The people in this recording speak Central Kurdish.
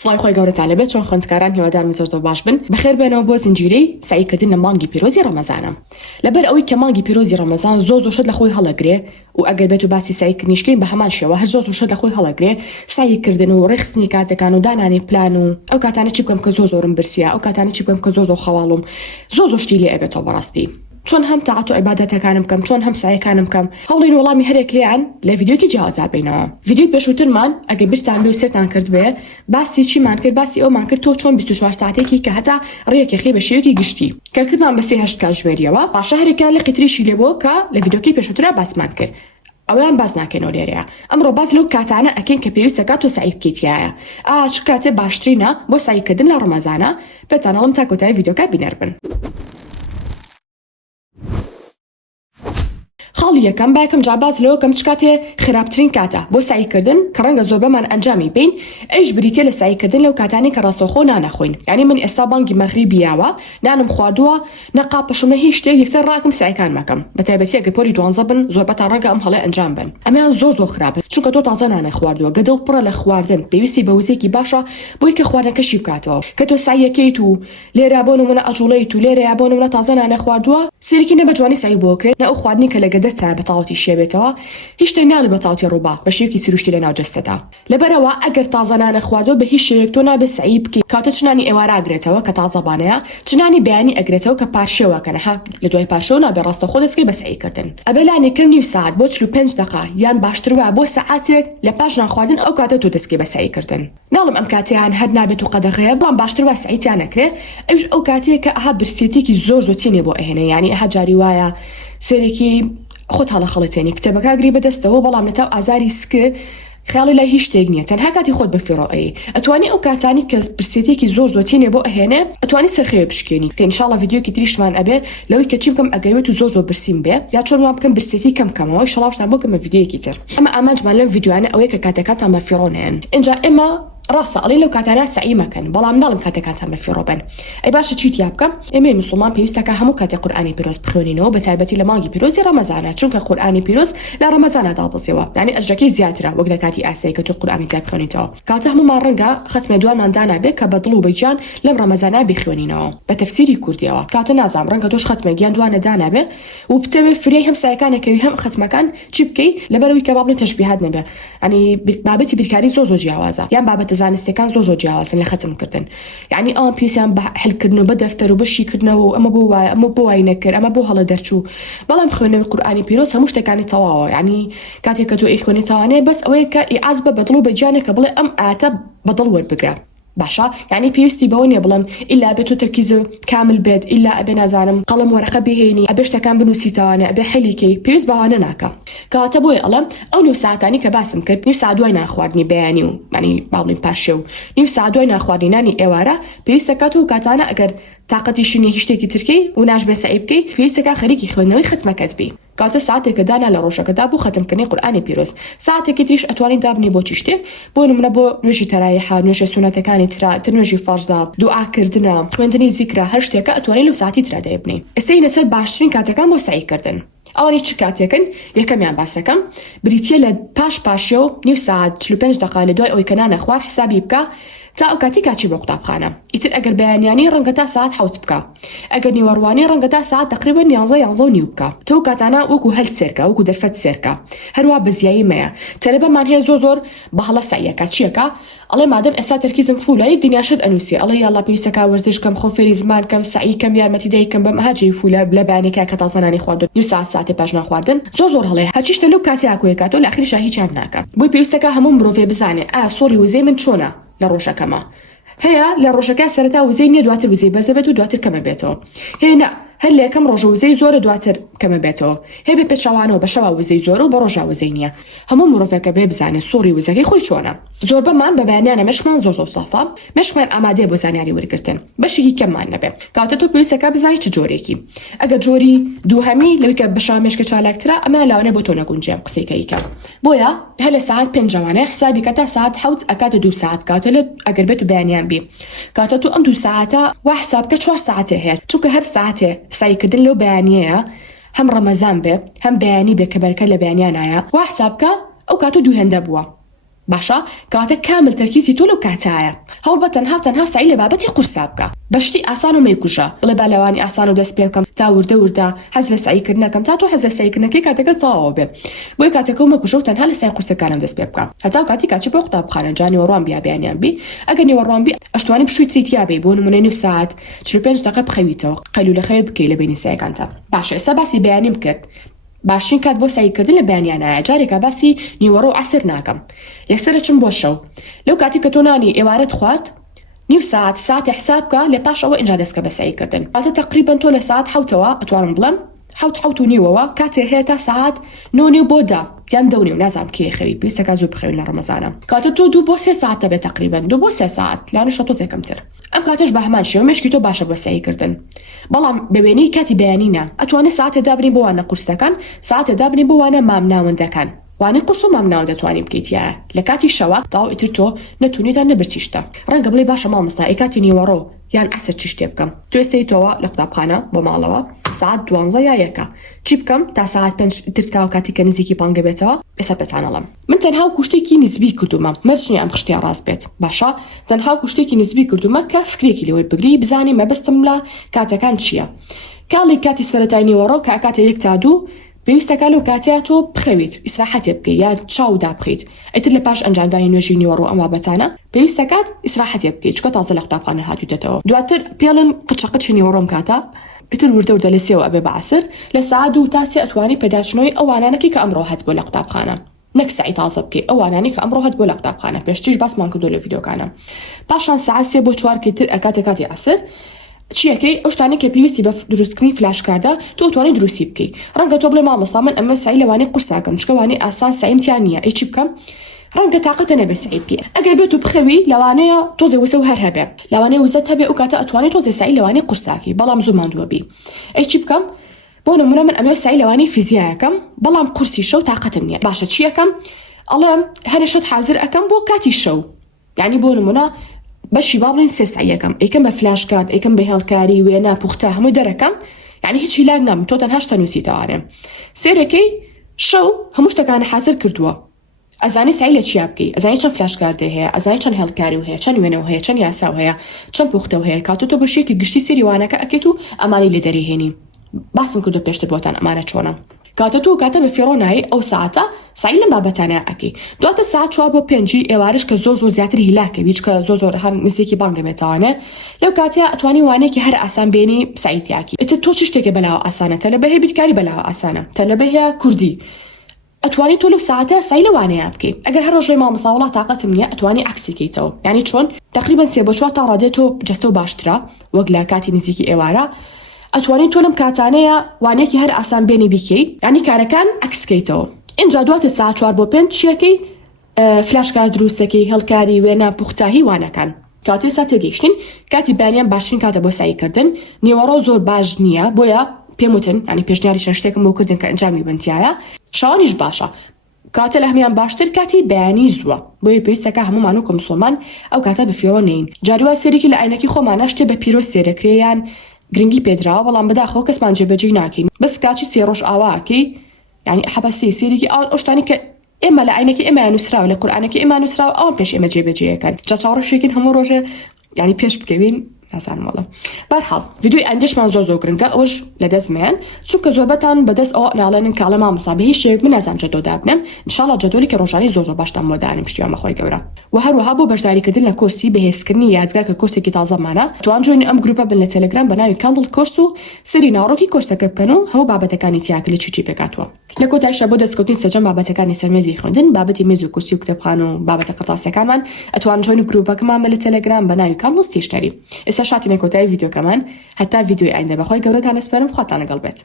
سڵای خۆی گەورەتان لەبێت چۆن خوێندکاران هیوادارم زۆر باش بن بەخێر بێنەوە بۆ زنجیرەی سعیکردن لە مانگی پیرۆزی ڕەمەزانە. لەبەر ئەوەی کە مانگی پیرۆزی ڕەمەزان زۆر شت لە خۆی هەڵەگرێ و ئەگەر بێت و باسی سعیکردنیشکەین بە هەمان شێوە هەر زۆر شت لە خۆی هەڵەگرێ، سعیکردن و ڕێخستنی کاتەکان و دانانی پلان و ئەو کاتانە چی بکەم کە زۆرم برسیە، ئەو کاتانە چی بکەم کە زۆر خەواڵم زۆر شتی لێ ئەبێتەوە بەڕاستی. چۆن هەم تاعات و عیبادەتەکانم بکەم، چۆن هەم سعیەکانم بکەم، هەوڵین وەڵامی هەرێک هەیەیان لە ڤیدیۆکی جیاوازار بینەوە. ڤیدیۆی پێشووترمان ئەگەر بیرتان بێ و سێرتان کرد بێ باسی چیمان کرد، باسی ئەومان کرد تۆ چۆن 24 ساعتێکی کە هەتا ڕێیەکی بە شێوەیەکی گشتی کە کردمان بە 38 کاتژمێریەوە پاشە هەرێکیان لە قیتریشی لێبووە کە لە ڤیدیۆکی پێشووترە باسمان کرد. ئەویان باز ناکەنەوە لێرەیە. ئەمڕۆ باز لەو کاتانە ئەکەین کە پێویستە کات و سعی بکەیتیایە. چ کاتێ باشترینە بۆ سعیکردن لە ڕەمەزانە؟ پێتان ئەڵم تا کۆتایی ڤیدیۆکە بینەر بن. خاڵی یەکەم باکەم جاباز لەوە کەم چ کاتێ خراپترین کاتە بۆ سعیکردن کە ڕەنگە زۆربەمان ئەنجامی بین، ئەیش بریتە لە سعیکردن لەو کاتانی کە ڕاستەوخۆ نانەخۆین. یعنی من ئێستا بانگی مەغریب بیاوە، نانم خواردووە، نەقاپەشم هیچ شتێک یەکسەر ڕاکم سعیکان مەکەم. بەتایبەتی ئەگەر پۆلی 12 بن زۆربەتان ڕەنگە ئەم هەڵێ ئەنجام بن. ئەمەیان زۆر خراپە چونکە تۆ تازە نانە خواردووە، گەدڵ پڕە لە خواردن، پێویستی بە وزەیەکی باشە بۆی کە خواردنەکەشی بکاتەوە. کە تۆ سعیەکەیت و لێرە بۆ نمونە ئەجوڵەیت و لێرە بۆ نمونە تازە نانە خواردووە، سێرەکی نە بە جوانی سعی بۆ کرێت، نە ئەو خواردنی کە لە گەدەتە بەتاڵەتی شێبێتەوە، هیچ شتێک ناڵێ بەتاڵەتی ڕووبا بە شێوەیەکی سروشتی لە ناو جەستەدا. لەبەرەوە ئەگەر تازە نانە خواردووە بە هیچ شێوەیەک تۆ نابێت سعی بکەیت. کاتە چنانی ئێوارە ئەگرێتەوە کە تازەبانەیە، چنانی بەیانی ئەگرێتەوە کە پارشێوە کەنەها لە دوای پارشەوە نابێ ڕاستەخۆ دەستکەی بە سعیکردن. ئەبێلانی کەم نیو ساعت بۆ 45 دقیقە یان باشتر وایە بۆ سەعاتێک لە پاش نانخواردن ئەو کاتە تۆ دەستکەی بە سعیکردن. ناڵم ئەم کاتیان هەر نابێت و قەدەغەیە، بەڵام باشتر وایە سعیتیان نەکرێ. ئەوش ئەو کاتەیە کە ئەها برسێتێکی زۆر چینێ بۆ ئەهێنێ، یعنی ئەها جاری وایە سێرێکی خۆت هەڵە خەڵەتێنی کتێبەکە گری بەدەستەوە، بەڵام لەتاو ئازاری سکە خیاڵی لای هیچ شتێک نییە، تەنها کاتی خۆت بەفێڕۆیی. ئەتوانی ئەو کاتانی کە برسێتێکی زۆر چینێ بۆ ئەهێنێ ئەتوانی سەرخەوێ بشکێنی کە ئینشاڵڵا ڤیدیۆکی تریشمان ئەبێ لەوەی کە چی بکەم ئەگەوێت و زۆر برسیم بێ، یا چۆن وام بکەم برسێتی کەمەوە ئینشاڵڵا بۆ کەمە ڤیدیۆیەکی تر. ئەمە ئامانجمان لەم ڤیدیۆانە ئەوەیە کە کاتەکانتان بەفێڕۆنێن. اینجا ئێمە ڕاستە ئەڵێ لەو کاتانە سعی مەکەن، بەڵام ناڵم کاتەکانتان بەفێڕۆ بن. ئەی باشە چیت یا بکەم؟ ئێمە مسلمان پێویستەکە هەموو کاتێ قورئانی پیرۆز بخوێنینەوە، بەتایبەتی لە مانگی پیرۆزی ڕەمەزانە، چونکە قورئانی پیرۆز لە ڕەمەزانە دابەزێەوە، یعنی ئەجرەکەی زیاترە وەک لە کاتی ئاسایی کە تۆ قورئانی تیا بخوێنیتەوە. کاتە هەموومان ڕەنگە ختمە دوانمان دانابێت کە بەدڵ و بەجان لەم ڕەمەزانە بخوێنینەوە بە تەفسیری کوردیەوە. کاتە نازام ڕەنگە تۆش ختمە گیان دوانە دانابێ و بتەوێ فریای هەم سایەکانەکەوی هەم ختمەکان چی بکەی لەبەرەوەی کە بابنە تەشبیهات نەبێ، ینی بابەتی بیرکاری زۆر جیاوازە، یان بابەتە زانستیەکان زۆر جیاوازن لە ختمکردن. یعنی ئەوان پێویستیان بە حلکردن و بە دەفتەر و بە شیکردنەوە و ئەمە بۆ وایە ئەمە بۆ وای نەکرد، ئەمە بۆ هەڵە دەرچوو. بەڵام خوێندنەوەی قورئانی پیرۆز هەموو شتەکانی تەواوە، یعنی کاتێک کە تۆ ئەیخوێنی تەوانەیە بەس ئەوەیە کە ئیعاز بە بەدڵ و بەجانێکە بڵێ ئەم ئاتە بەدڵ وەربگرە. باشە، یعنی پێویستی بەوە نیە بڵم ئیلا بێت و تەرکیز کامل بێت، ئیلا ئەبێ نازانم قەڵەم وەرەقە بهێنی، ئەبێ شتەکان بنووسیتەوانە، ئەبێ حەلیکەی، پێویست بەوانە ناکە. کەواتە بۆیە ئەڵێم ئەو نیو ساعتانی کە باسم کرد، نیو ساعت دوای ناخواردنی بەیانی و ینی باڵین پاشێ و نیو ساعت دوای ناخواردنانی ئێوارە پێویستە کات و کاتانە ئەگەر تااقەتیشی نیە هیچ شتێکی ترکەی و ناش بێ سعی بکەی، پێویستەکە خەریکی خوێندنەوەی ختمەکەت بی. کاتە ساعتێکە دانا لە ڕۆژەکەدا بۆ ختمکردنی قورئانی پیرۆز، ساعتێکی تریش ئەتوانین دابنی بۆ چی شتێک، بۆ نمونە بۆ نوێژی تەراییح، نوێژە سونەتەکانی تر، نوێژی فەرزە، دوعاکردنە، خوێندنی زیکرە، هەر شتێکە ئەتوانین لەو ساعتی ترا دەیبنی. ئێستا لەسەر باشترین کاتەکان بۆ سعیکردن. ئەوانی چ کاتێکن؟ یەکەمیان باسەکەم بریتە لە پاشێ و نیو ساعت 45 دقیقە لە دوای ئەوەی کە نانە خوار حسابی بکە تا ئەو کاتی کاچی بۆ قوتابخانە. ئیتر ئەگەر بەیانیانی ڕەنگە تا ساعت 7 بکە، ئەگەر نیوەڕوانی ڕەنگە تا ساعت تقریبا 11 بکە. تۆ کاتانە وەکو هەل سێرکە، وەکو دەرفەت سێرکە، هەروە بەزیایی مەیە. تەلەبەمان هەیە زۆر بە هەڵە سعیەکە چیەکە؟ ئەڵێ مادەم ئێستا تەرکیزم فولای دنیاشت ئەنووسی، ئەڵێ یاڵا پێویستەکە وەرزش کەم، خۆفێری زمان کەم، سعی کەم، یارمەتیدەی کەم، بەم هاجی فولە لە بەیانێکە کە تازەنانی خواردن نیو ساعتی پاش ناخواردن زۆر هەڵەیە. هەرچیشتە لەو کاتی ئاکۆیەکات و لە ئاخریشا هیچیان ناکات. بۆی پێویستەکە هەموو مرۆڤێ بزانێ سۆڕی وزەی من چۆنە لە ڕۆژەکەمە. هەیە لە ڕۆژەکە سەرەتا وزەی نییە، دواتر وزەی بەرزە بێت و دواتر کەمە بێتەوە. هێنا هەر لە یەکەم ڕۆژە وزەی زۆرە، دواتر کەمە بێتەوە. هەیە بێ پێچەوانەوە بە شەوا وزەی زۆرە و بە ڕۆژا وزەی نییە. هەموو مرۆڤەکە بێ بزانێت سۆڕی وزەکەی خۆی چۆنە. زۆربەمان بە بەیانیانە مەشقمان زۆر سافە، مەشقمان ئامادەیە بۆ زانیاری وەرگرتن، بەشێکی کەممان نەبێ. کاتە تۆ پێویستەکە بزانی چ جۆرێکی. ئەگەر جۆری دووهەمی لەوەی کە بەشا مێشکە چالاکترە، ئەمە لاوانێ بۆ تۆ نەگونجێم قسەیکەیکە. بۆیە هەر لە ساعت 5 جوانەیە حسابی کە تا ساعت 7 ئەکاتە 2 ساعت کاتە لە ئەگەر بێت و بەیانیان بی. کاتە تۆ ئەم 2 ساعتە وا حساب کە 4 ساعتێ هەیە، چونکە هەر ساعتێ سعیکردن لەو بەیانیەیە، هەم ڕەمەزان بێ هەم بەیانی بێ کە بەرەکە لە بەیانیانایە، وا حساب کە ئەو کاتە 2 هێندە بووە. باشا کاتە کامل تەرکیزی تۆ لەو کاتایە هەوڵ بە تەنها سعی لە بابەتی قورسا بکە بەشتی ئاسان و مەیکوژە بڵێ با لەوانی ئاسان و دەست پێ بکەم تا وردە حەز لە سعیکردنەکەم تا تۆ حەز لە سعیکردنەکەی کاتەکە تەواو بێ بۆیە کاتەکە مەکوژە و تەنها لە سعی قورسەکانم دەست پێ بکەم هەتا کاتی کاچی بۆ قوتابخانە جا نیوەڕۆان بیا بەیانیان بی ئەگەر نیوەڕۆان بی ئەشتوانی بشووی تریتیا بێ بۆ نمونەی نوو ساعت 45 دقیقە بخەویتەوە قەیلولەخەوێ بکەی لە بینی سعیەکانتە باشە ئێستا باسی بەیانیم کرد باشترین کات بۆ سعیکردن لە بەیانیانایە جارێکە باسی نیوەڕۆ و عەسر ناکەم یەکسەرە چم بۆ شەو لەو کاتی کە تۆ نانی ئێوارەت خوارد نیو ساعتی حساب بکە لێ پاش ئەوە ئینجا دەستکە بە سعیکردن ئاتە تقریبا تۆ لە ساعت حوتەوە ئەتوانم بڵێم حوت و نیوەوە کاتێ هەیە تا ساعت 9 بۆ 10 یان 10 نازام کێ خەوی پێویستە زوو بخەوین لە ڕەمەزانە کاتە تۆ 2 بۆ 3 ساعت دەبێت تقریبا 2 بۆ 3 ساعت لانەشە تۆزێکەمتر ئەم کاتەش بە هەمان شێوە مێشکی تۆ باشە بۆ سعیکردن بەڵام بە وێنەی کاتی بەیانینە ئەتوانێت ساعتێ دابنی بۆ وانە قورسەکان ساعتێ دابنی بۆ وانە مامناوەندەکان وانەی قورس و مامناوە دەتوانین بکەیتیایە لە کاتی شەوە تاو ئیتر تۆ نەتونیتان نەبرسیشتە ڕەنگە بڵێ باشە مامۆستا ئەی کاتی نیوەڕۆ یان عەسر چ شتێ بکەم تۆ ئێستەیتەوە لە قوتابخانە بۆ ماڵەوە ساعت 12 یا 1 چی بکەم تا ساعت 5 تر تاو کاتی کە نزیکی بانگە بێتەوە ئێستا پێتانەڵم من تەنها کوشتێکی نزبی کردومە مەرجنی ئەم خشتیان ڕاست بێت باشە تەنها کوشتێکی نزبی کردومە کە فکرێکی لەوەی بگری بزانی مەبەستم لە کاتەکان چییە کاڵی کاتی سەرەتای نیوەڕۆ کە کاتە 1 تا 2 پێویستەکە لەو کاتیا تۆ بخەویت ئیسراحەتێ بکەیت یا چاودا بخەیت ئیتر لە پاش ئەنجامدانی نوێژی نیوەڕۆ ئەم بابەتانە پێویستەکات ئیسراحەتێ بکەیت چکە تازە لە قوتابخانە هاتوویتەوە دواتر پێڵن قچەقچی نیوەڕۆم کاتە ئیتر وردە لە سێوە ئەبێ بە عەسر لە ساعت 2 تا 3 ئەتوانی پێداچنەوەی ئەوانانەکەی کە ئەمڕۆ هات بۆ لە قوتابخانە نەک سعی تازە بکەیت ئەوانانی کە ئەمڕۆ هات بۆ لە قوتابخانە پێشتریش باسمان کردو لە ڤیدیۆکانە پاشان ساعت 3 بۆ 4 کەیتر ئەکاتە کاتی عەسر چیەکەی ئەو شتانە کە پێویستی بە دروستکردنی فلاشکاردا تۆ توانێت دروستی بکەیت ڕەنگە تۆ بڵێ مامۆستا من ئەمە سعی لەوانەی قورساکەم چکە وانەی ئاسان سعیمتیان نییە ئەی چی بکەم ڕەنگە تااقەتە نەبێ سعی بکەیت ئەگەر بێت و بخەوی لەوانەیە تۆزێ وسە و هەر هەبێ لەوانەیە وزەت هەبێ ئەو کاتە ئەتوانێت تۆزێ سعی لەوانەی قورساکی بەڵام زوو ماندووە بی ئەی چی بکەم بۆ نمونە من ئەمە سعی لەوانەی فیزیایەکەم بەڵام قورسی شەو تااقەتم نییە باشە چیەکەم ئەڵێم هەنێشت حازر ئەەکەم بۆ کاتی شەو یعنی بۆ نمونە بەشی با بڵێن سێ سعیەکەم ئەیکەم بە فلاشکارد ئەیکەم بە هێڵکاری وێنە پوختە هەمووی دەرەکەم یعنی هیچی لاگ نام تۆ تەنها شتە نووسیتەوانێ سێرەکەی شەو هەموو شتەکانە حازر کردووە ئەزانی سعی لە چیا بکەی ئەزانی چەند فلاشکاردێ هەیە ئەزانی چەند هێڵکاری و هەیە چەند وێنە هەیە چەند یاسا هەیە چەند پوختە هەیە کاتۆ تۆ بەشێکی گشتی سێریوانەکە ئەکەیت و ئەمانی لێ دەریهێنی باسم کردو پێشتر بۆتان ئەمانە چۆنە کاتە تۆ کاتە بە فێڕۆنایی ئەو ساعتە سعی لەم بابەتانە ئەکەی دواتە ساعت 4 بۆ 5 ئێوارش کە زۆر زیاتر هیلاکەوی چکە زۆر هەر نزیکی بانگە بێتەوانێ لەو کاتیا ئەتوانی وانەیەکی هەر ئاسان بێنی سعیتیاکی ئیتر تۆ چ شتێکە بەلاوە ئاسانە تە لەبە هەیە بیرکاری بەلاوە ئاسانە تە لەبە هەیە کوردی ئەتوانی تۆ لەو ساعتە سعی لەوانەیە بکەی ئەگەر هەر ڕۆژێ مامۆستا وڵات تااقەتم نییە ئەتوانی عەکسیکەیتەوە یعنی چۆن تقریبا 3 بۆ 4 تا ڕادێتۆ جەستە و باشترە وەک لە کاتی نزیکی ئێوارە ئەتوانین تۆ لەم کاتانەیە وانەیەکی هەر ئاسان بێنی بیکەی ینی کارەکان عەکسکەیتەوە اینجا دواتە ساعت 4 بۆ 5 چیەکەی فلاشکار دروستەکەی هەڵکاری وێنە پوختاهی وانەکان کاتێ سا تێگەیشتین کاتی بەیانیان باشترین کاتە بۆ سعیکردن نیوەڕۆ زۆر باش نییە بۆیە پێم وتن ینی پێشنیاری چەند شتێکم بۆ کردن کە ئەنجامی بنتیایە شەوانیش باشە کاتە لە هەمیان باشتر کاتی بەیانی زووە بۆیە پێویستەکە هەمومان و کە موسڵمان ئەو کاتە بە فێڕۆ نین جاروای سێرێکی لە ئاینەکی خۆمانە شتێ بە پیرۆ سێرەکرێیان گرنگی پێدراوە بەڵام بەداخەوە کەسمان جێبەجێ ناکەین بەس کاچی 3 ڕۆژ ئاواکەی ینی حەبەسی سێرێکی ئەو شتانی کە ئێمە لە ئاینەکی ئێمە نووسراوە لە قورئانەکە ئێمە نووسراوە ئەوان پێش ئێمە جێبەجێیەکەن جا چاڕۆژێکین هەموو ڕۆژێ ینی پێش بکەوین نازانمەڵە بەرحاڵ ڤیدیۆی ئەندێشمان زۆر گرنگە ئەوش لەدەستمیان چونکە زۆربەتان بەدەست ئەوە ناڵێنن کاڵە مامۆستا بە هیچ شێوێک من نازانم جەدۆ دابنم ئینشاڵڵا جەدۆلی کە ڕۆژانەی زۆر باشتان بۆ دانیم پشتیوان بەخۆی گەورە و هەروەها بۆ بەشداریکردن لە کۆرسی بەهێزکردنی یادگا کە کۆرسێکی تازەمانە توان جوین ئەم گروپە بن لە تەلەگرام بە ناوی کاندڵ کۆرس و سەری ناڕۆکی کۆرسەکە بکەن و هەموو بابەتەکانی تیاکە لە چی پێکاتوە لە کۆتایشە بۆ دەستکەوتنی سەرجەم بابەتەکانی سەرمێزی خوێندن بابەتی میز و کورسی و کتێبخان و بابەتە قەتاسیەکانمان ئەتوان جوین گروپەکەمان لە تەلەگرام بە ناوی کاندڵ تیشتەری ئێستا شاتینە کۆتایی ڤیدیۆکەمان هەتا ڤیدیۆی ئایندە بەخۆی گەورەتان ئەسپەرم خواتان لەگەڵ بێت